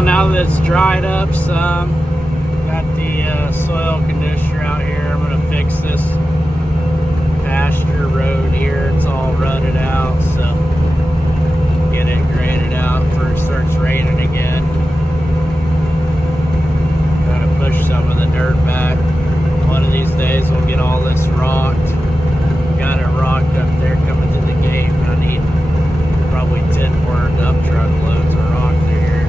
Well, now that it's dried up some, got the soil conditioner out here. I'm gonna fix this pasture road here. It's all rutted out, so get it graded out before it starts raining again. Gotta push some of the dirt back. One of these days we'll get all this rocked. Got it rocked up there coming to the gate. I need probably 10 more dump truck loads of rock through here.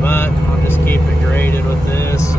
But I'll just keep it graded with this.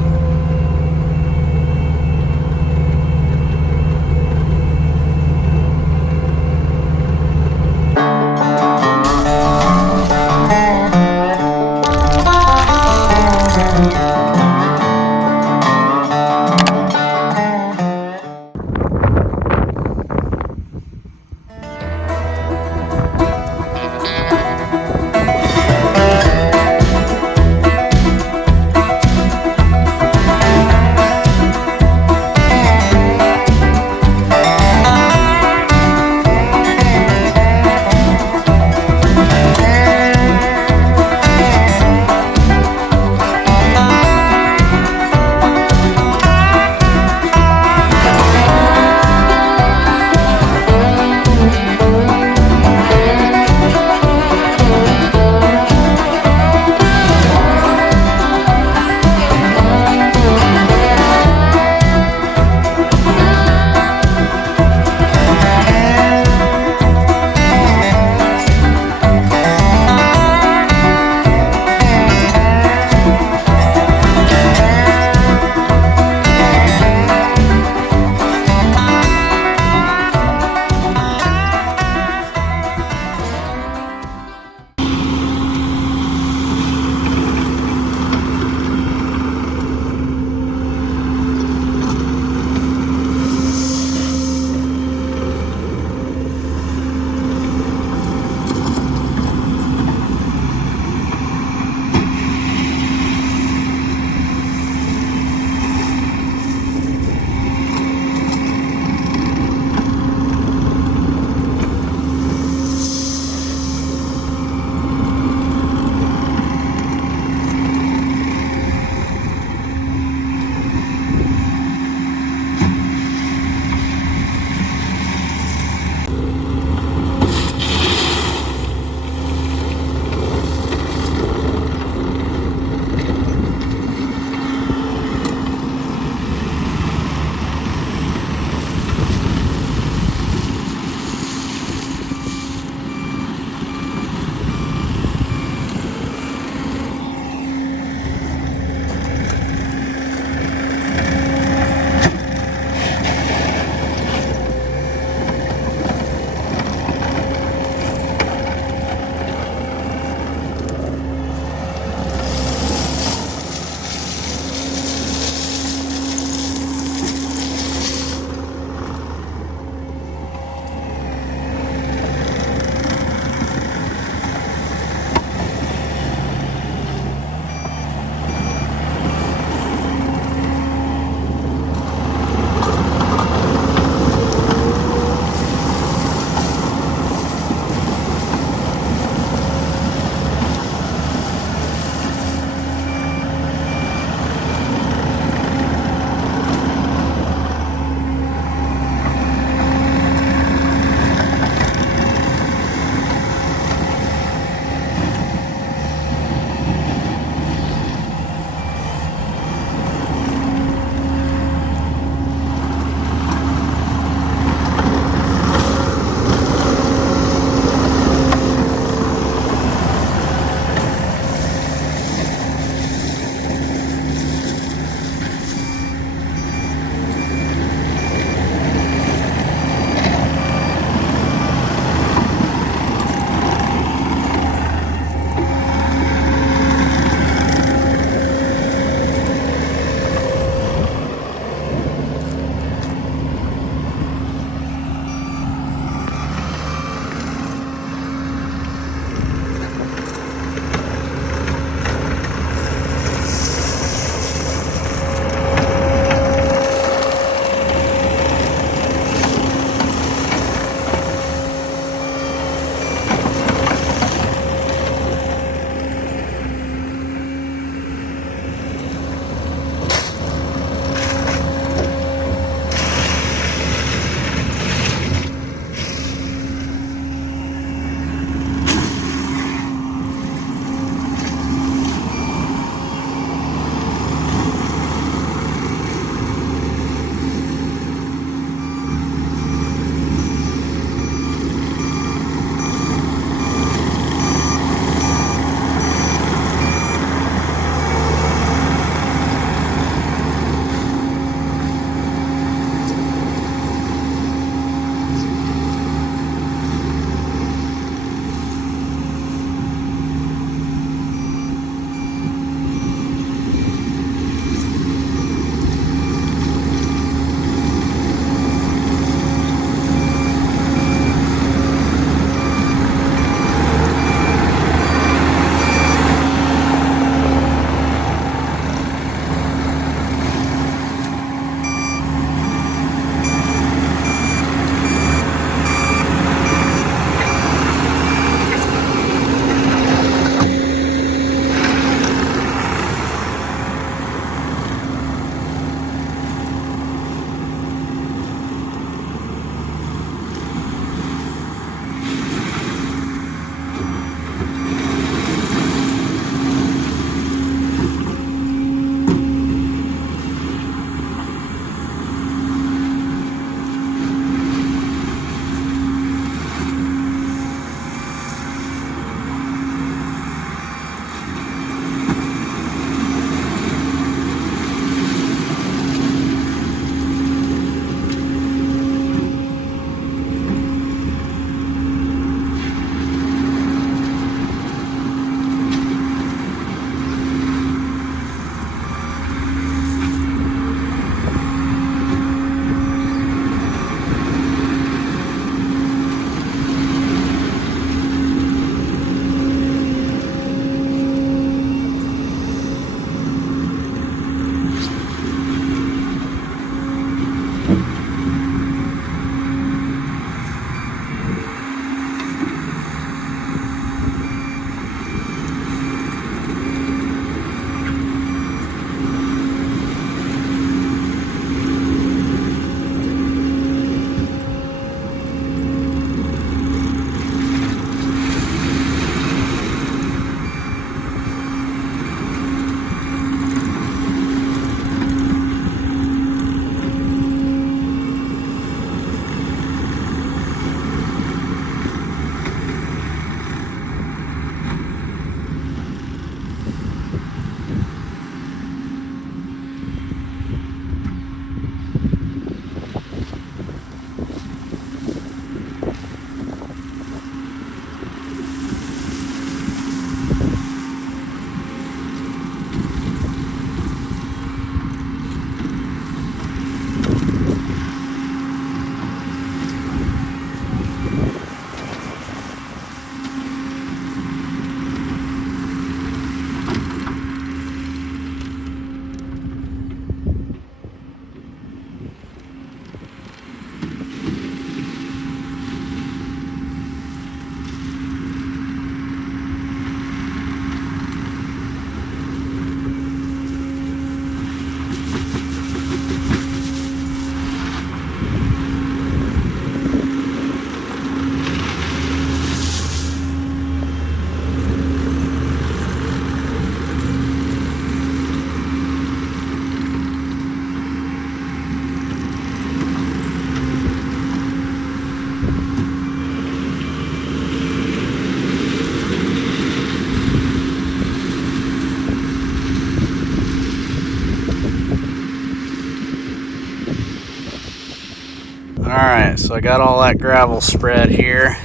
Alright, so I got all that gravel spread here.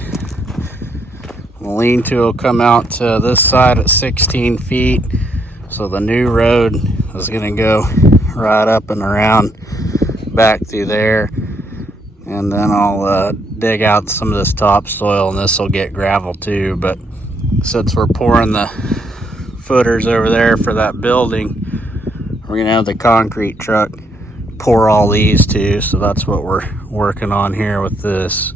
The lean-to will come out to this side at 16 feet. So the new road is going to go right up and around back through there. And then I'll dig out some of this topsoil, and this will get gravel too. But since we're pouring the footers over there for that building, we're going to have the concrete truck pour all these too. So that's what we're working on here with this.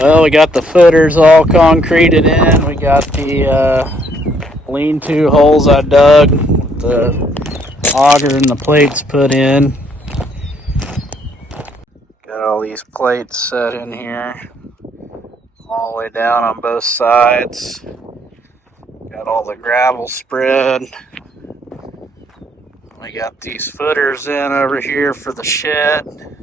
Well, we got the footers all concreted in. We got the lean-to holes I dug with the auger and the plates put in. Got all these plates set in here, all the way down on both sides. Got all the gravel spread. We got these footers in over here for the shed.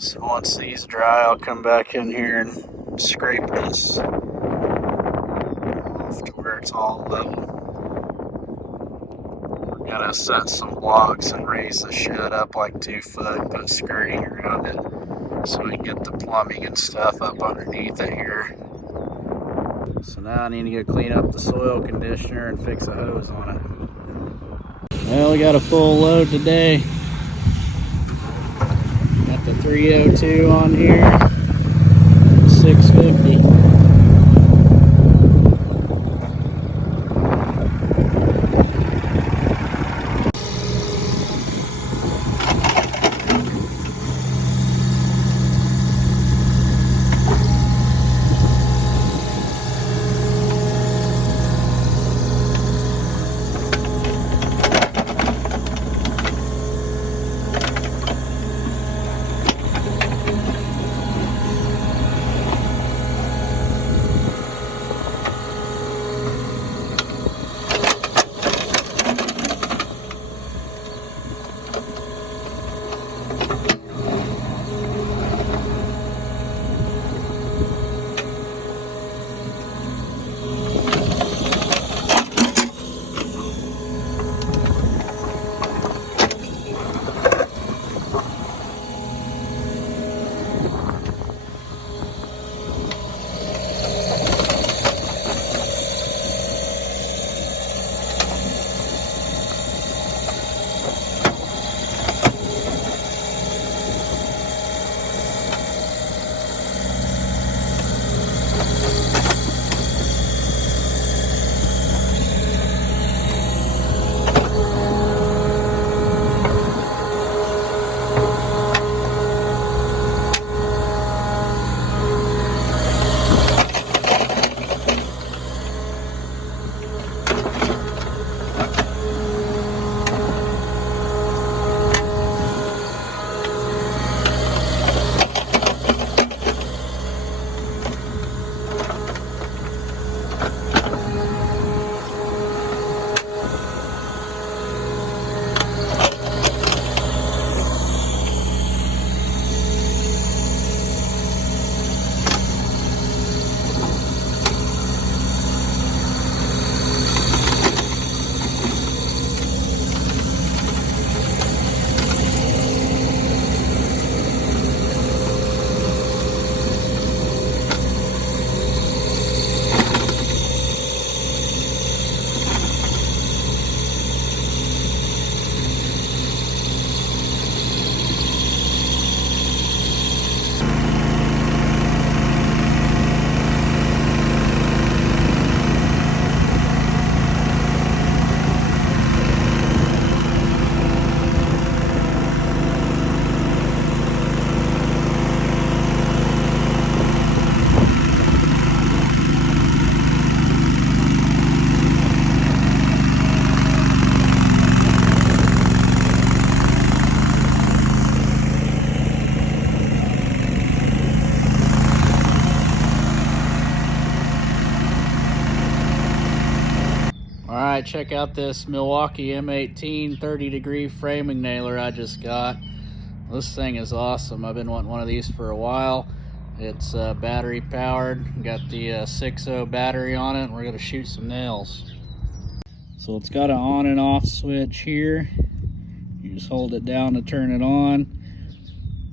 So once these dry, I'll come back in here and scrape this off to where where it's all level. We're gonna set some blocks and raise the shed up like 2 foot, put skirting around it so we can get the plumbing and stuff up underneath it here. So now I need to go clean up the soil conditioner and fix a hose on it. Well, we got a full load today. Got the 302 on here, 650. Alright, check out this Milwaukee M18 30-degree framing nailer I just got. This thing is awesome. I've been wanting one of these for a while. It's battery powered, got the 6.0 battery on it, and we're going to shoot some nails. So it's got an on and off switch here. You just hold it down to turn it on.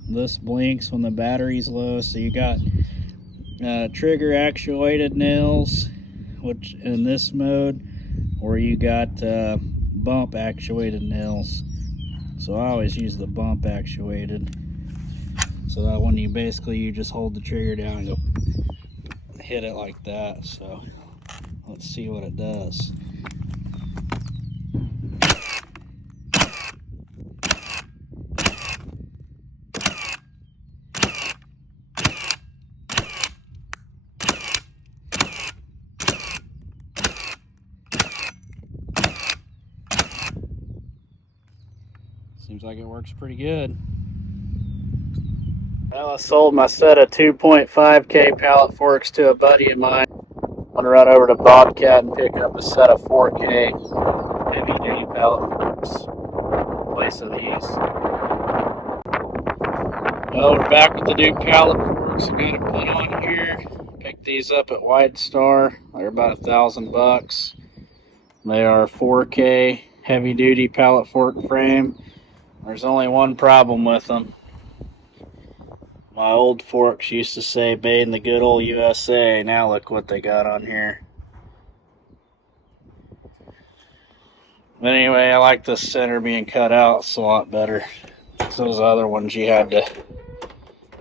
This blinks when the battery's low. So you got trigger actuated nails, which in this mode, or you got bump actuated nails. So I always use the bump actuated. So that one you just hold the trigger down and go hit it like that. So let's see what it does. Seems like it works pretty good. Well, I sold my set of 2.5K pallet forks to a buddy of mine. I'm going to run over to Bobcat and pick up a set of 4K heavy-duty pallet forks in place of these. Well, we're back with the new pallet forks. I got it put on here. Picked these up at White Star. They're They're about $1,000. They are 4K heavy duty pallet fork frame. There's only one problem with them. My old forks used to say made in the good old USA. Now look what they got on here. But anyway, I like the center being cut out. It's a lot better. Those other ones you had to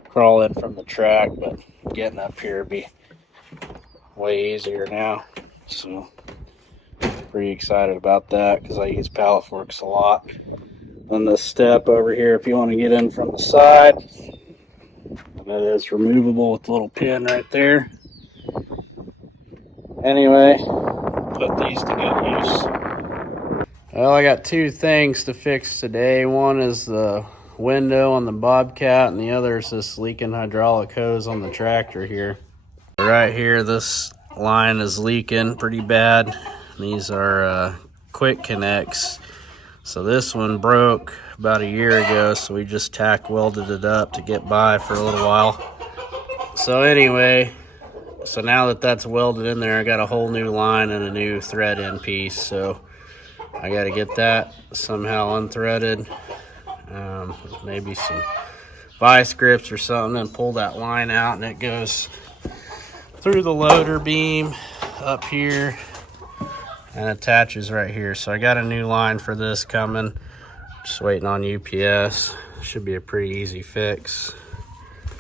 crawl in from the track, but getting up here would be way easier now. So pretty excited about that because I use pallet forks a lot. On this step over here, if you want to get in from the side, that is removable with a little pin right there. Anyway, put these to good use. Well, I got two things to fix today. One is the window on the Bobcat, and the other is this leaking hydraulic hose on the tractor here. Right here, this line is leaking pretty bad. These are quick connects. So this one broke about a year ago, so we just tack welded it up to get by for a little while. So anyway, so now that that's welded in there, I got a whole new line and a new thread in piece. So I got to get that somehow unthreaded. Maybe some vice grips or something, and pull that line out, and it goes through the loader beam up here and attaches right here. So I got a new line for this coming. Just waiting on UPS. Should be a pretty easy fix.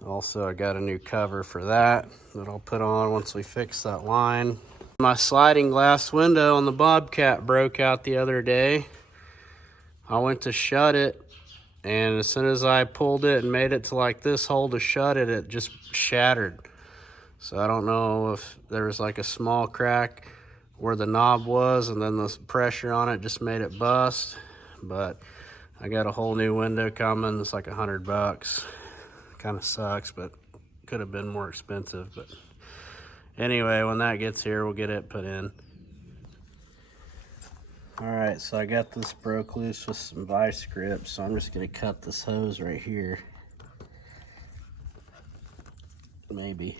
Also, I got a new cover for that I'll put on once we fix that line. My sliding glass window on the Bobcat broke out the other day. I went to shut it, and as soon as I pulled it and made it to like this hole to shut it, it just shattered. So I don't know if there was like a small crack where the knob was, and then the pressure on it just made it bust. But I got a whole new window coming. It's like $100. Kind of sucks, but could have been more expensive. But anyway, when that gets here, we'll get it put in. All right, so I got this broke loose with some vice grips, so I'm just gonna cut this hose right here. Maybe.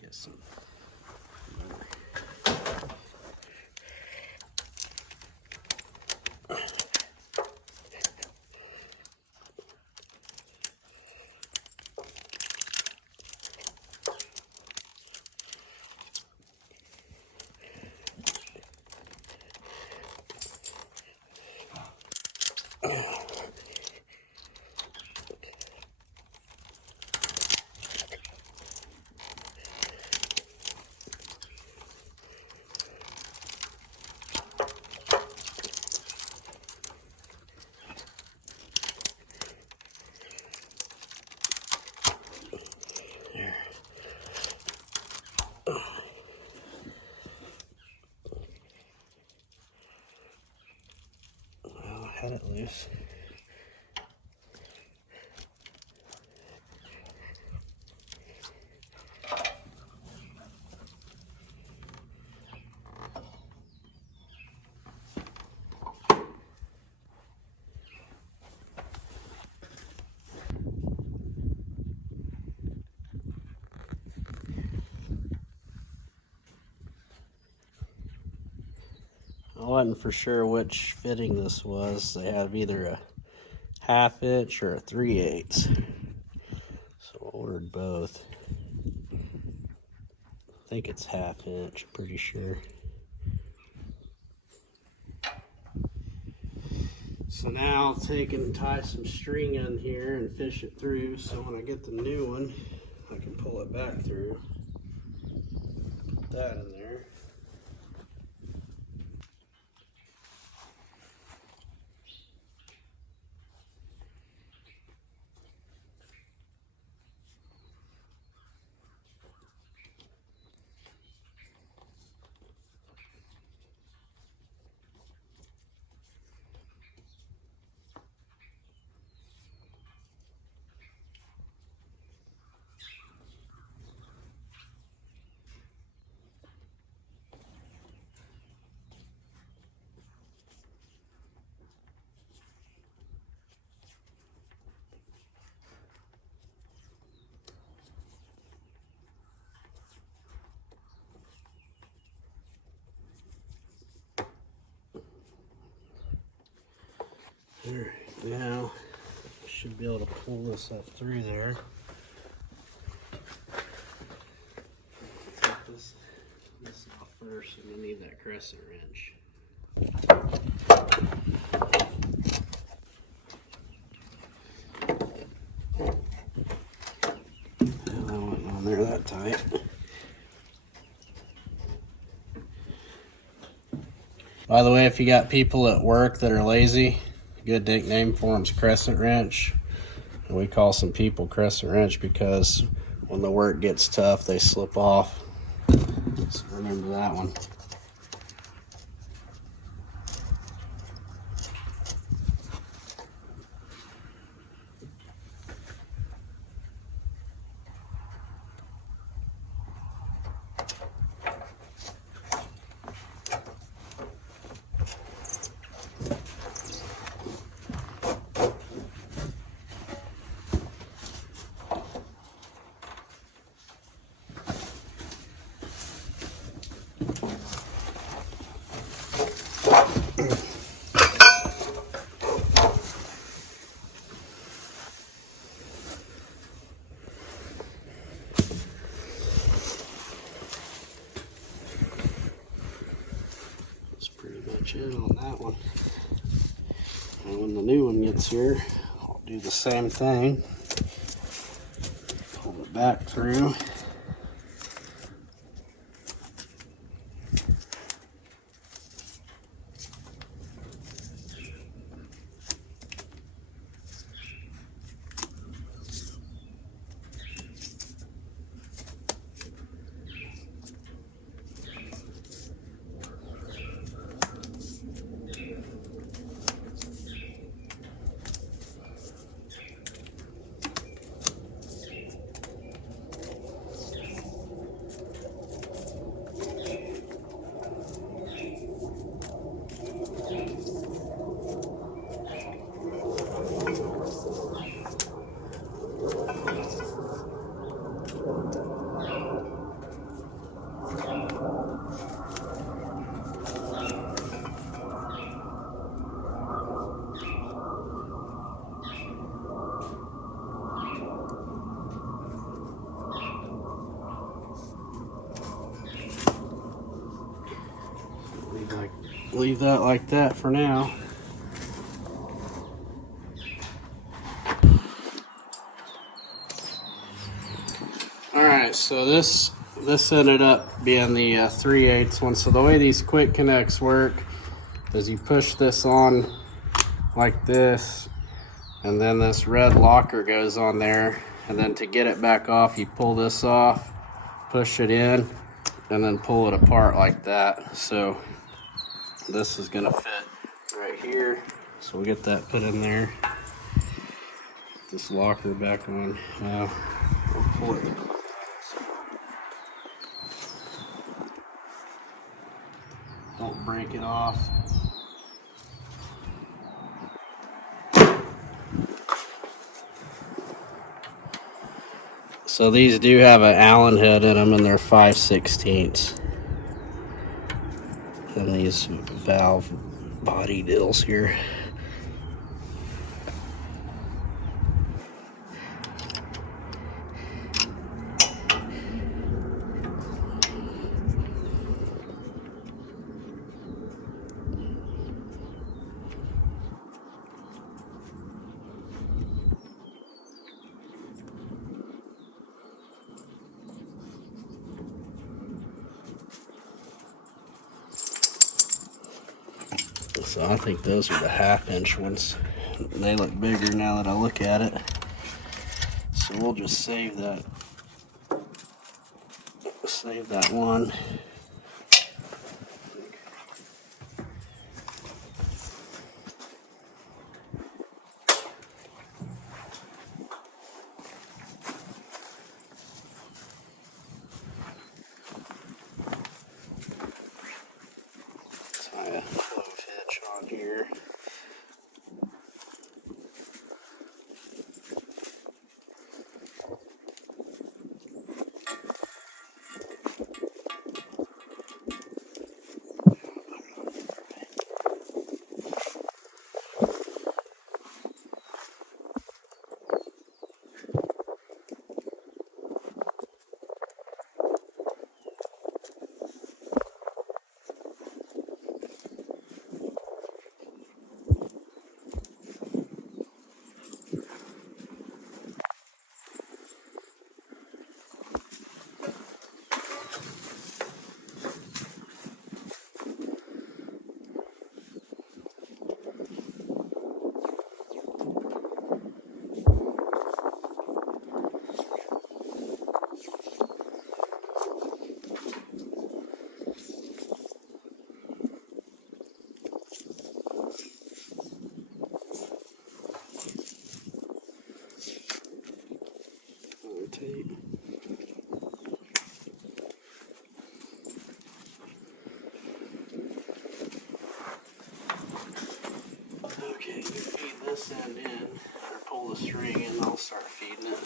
Get some. Had it loose. I wasn't for sure which fitting this was. They have either a 1/2 inch or a 3/8. So I ordered both. I think it's 1/2 inch, pretty sure. So now I'll take and tie some string in here and fish it through, so when I get the new one, I can pull it back through. Put that in there. Alright, now should be able to pull this up through there. Take this off first, and we need that crescent wrench. That wasn't on there that tight. By the way, if you got people at work that are lazy, a good nickname for them is crescent wrench. And we call some people crescent wrench because when the work gets tough, they slip off. So remember that one. That's pretty much it on that one. And when the new one gets here, I'll do the same thing. Pull it back through. Leave that like that for now. Alright, so this ended up being the 3/8 one. So the way these quick connects work is you push this on like this, and then this red locker goes on there, and then to get it back off, you pull this off, push it in, and then pull it apart like that. So this is gonna fit right here. So we'll get that put in there. This locker back on. Now we'll pull it. Don't break it off. So these do have an Allen head in them, and they're 5/16. And these valve body deals here. So I think those are the 1/2-inch ones. They look bigger now that I look at it. So we'll just save that one. Tie a clove hitch on here. tape. Okay, you feed this end in, or pull the string in, I'll start feeding it.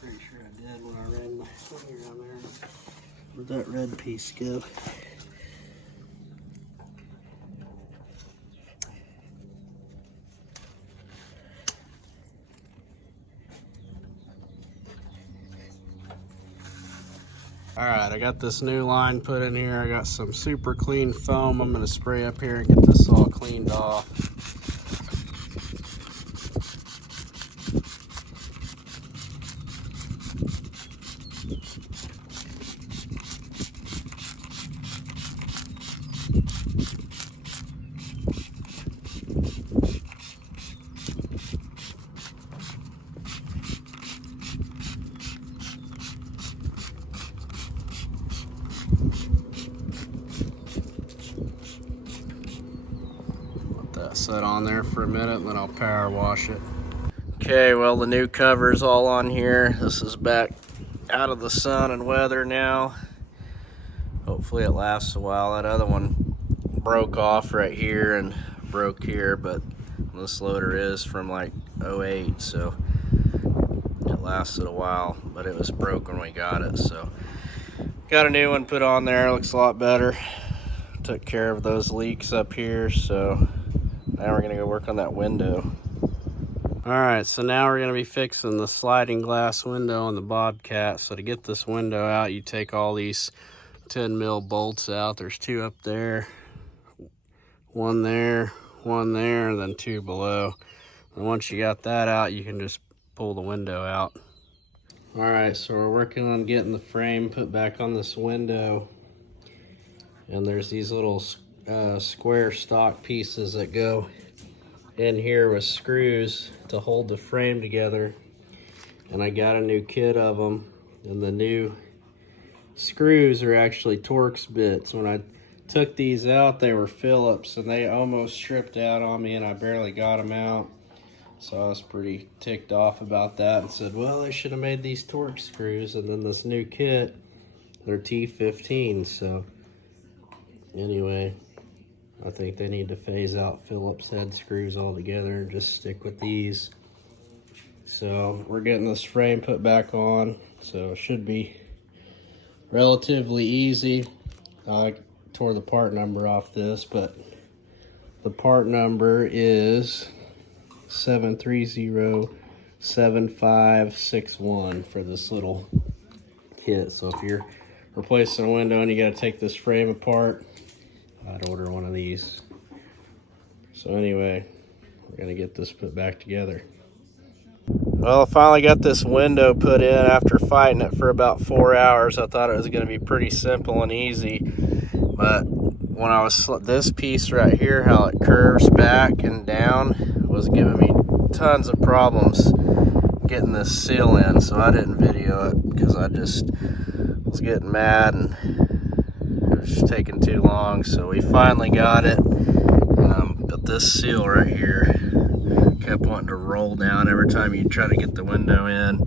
Pretty sure I did when I ran my finger on there. Where'd that red piece go? All right, I got this new line put in here. I got some super clean foam I'm gonna spray up here and get this all cleaned off. Set on there for a minute and then I'll power wash it. Okay, well the new cover's all on here. This is back out of the sun and weather now. Hopefully it lasts a while. That other one broke off right here and broke here, but this loader is from like 08, so it lasted a while, but it was broken when we got it. So got a new one put on there, looks a lot better. Took care of those leaks up here, so now we're gonna go work on that window. All right, so now we're gonna be fixing the sliding glass window on the Bobcat. So to get this window out, you take all these 10 mil bolts out. There's 2 up there, 1 there, 1 there, and then 2 below. And once you got that out, you can just pull the window out. All right, so we're working on getting the frame put back on this window. And there's these little square stock pieces that go in here with screws to hold the frame together, and I got a new kit of them, and the new screws are actually Torx bits. When I took these out, they were Phillips, and they almost stripped out on me and I barely got them out, so I was pretty ticked off about that and said, well, I should have made these Torx screws. And then this new kit, they're T15, so anyway, I think they need to phase out Phillips head screws altogether and just stick with these. So we're getting this frame put back on, so it should be relatively easy. I tore the part number off this, but the part number is 7307561 for this little kit. So if you're replacing a window and you got to take this frame apart, I'd order one of these. So anyway, we're gonna get this put back together. Well, I finally got this window put in after fighting it for about 4 hours. I thought it was going to be pretty simple and easy, but when I was this piece right here, how it curves back and down, was giving me tons of problems getting this seal in, so I didn't video it because I just was getting mad and it was just taking too long. So we finally got it, but this seal right here kept wanting to roll down every time you try to get the window in.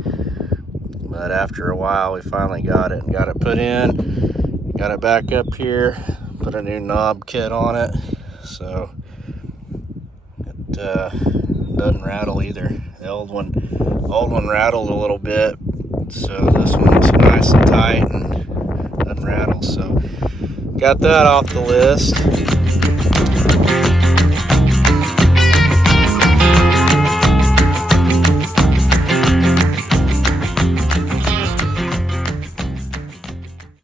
But after a while we finally got it and got it put in, got it back up here, put a new knob kit on it, so it doesn't rattle either. The old one rattled a little bit, so this one's nice and tight and doesn't rattle. So got that off the list.